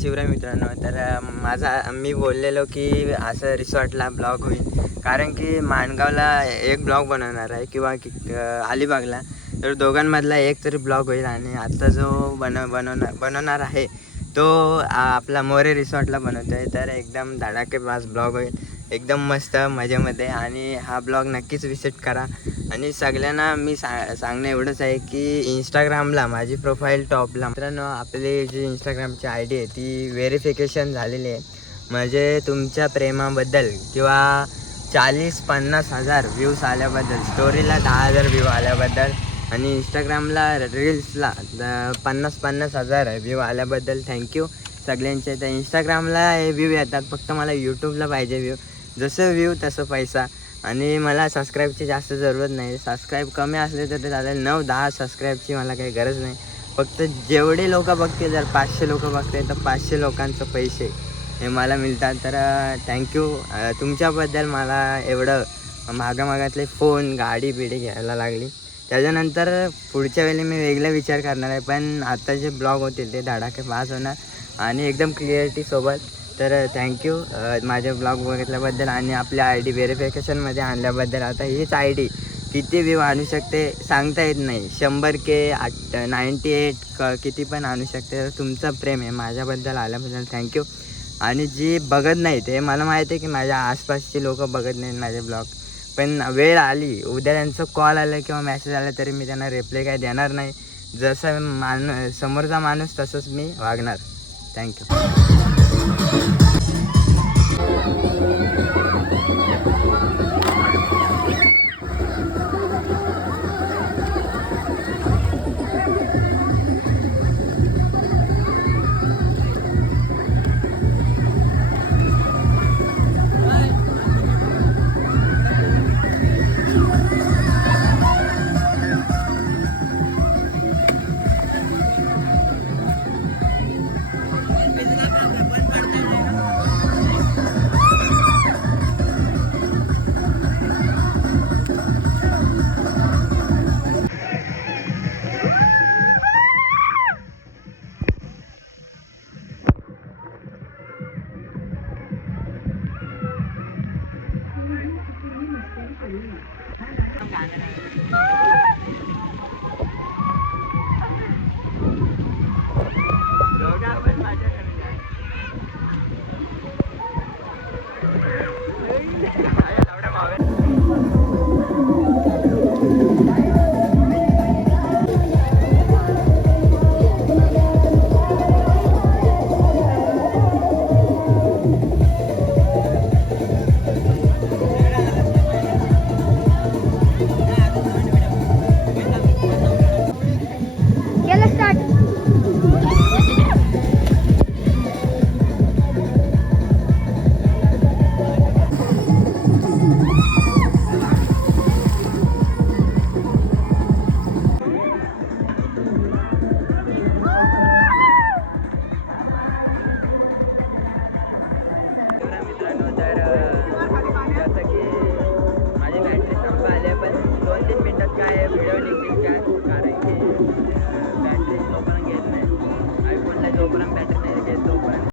शिवराय मित्रांनो, तर मी बोललेलो की असं रिसॉर्टला ब्लॉग होईल, कारण की माणगावला एक ब्लॉग बनवणार आहे किंवा अलिबागला, तर दोघांमधला एक तरी ब्लॉग होईल. आणि आत्ता जो बनवणार आहे तो आपला मोरे रिसॉर्टला बनवतो आहे, तर एकदम धडाकेबाज ब्लॉग होईल, एकदम मस्त मजेमध्ये. आणि हा ब्लॉग नक्कीच विजिट करा. आणि सगळ्यांना मी सांगणं एवढंच आहे की इंस्टाग्रामला माझी प्रोफाईल टॉपला. मित्रांनो, आपली जी इंस्टाग्रामची आय डी आहे ती व्हेरिफिकेशन झालेली आहे, म्हणजे तुमच्या प्रेमाबद्दल किंवा 40-50 हजार व्ह्यूज आल्याबद्दल, स्टोरीला 10,000 व्ह्यू आल्याबद्दल आणि इंस्टाग्रामला रील्सला 50-50 हजार व्ह्यू आल्याबद्दल थँक्यू सगळ्यांचे. तर इंस्टाग्रामला हे व्ह्यू येतात, फक्त मला यूट्यूबला पाहिजे व्ह्यू. जसं व्ह्यू तसं पैसा. आणि मला सबस्क्राईबची जास्त जरूरत नाही, सबस्क्राईब कमी असले तर ते चालेल, 9-10 सबस्क्राईबची मला काही गरज नाही. फक्त जेवढे लोक बघतील, जर 500 लोक बघतील तर 500 लोकांचं पैसे हे मला मिळतात. तर थँक्यू तुमच्याबद्दल. मला एवढं मागामागातले फोन गाडी बिडी घ्यायला लागली, त्याच्यानंतर पुढच्या वेळी मी वेगळा विचार करणार आहे. पण आता जे ब्लॉग होतील ते धडाके पास होणार आणि एकदम क्लिअरिटीसोबत. तर थँक्यू माझे ब्लॉग बघितल्याबद्दल आणि आपल्या आय डी व्हेरिफिकेशनमध्ये आणल्याबद्दल. आता हीच आय डी किती व्ह्यू आणू शकते सांगता येत नाही, 100K 98 किती पण आणू शकते. तर तुमचं प्रेम आहे माझ्याबद्दल आल्याबद्दल थँक्यू. आणि जी बघत नाही ते मला माहिती आहे की माझ्या आसपासची लोक बघत नाहीत माझे ब्लॉग, पण वेळ आली, उद्या त्यांचं कॉल आलं किंवा मेसेज आला तरी मी त्यांना रिप्लाय काय देणार नाही. जसं समोरचा माणूस तसंच मी वागणार. थँक्यू.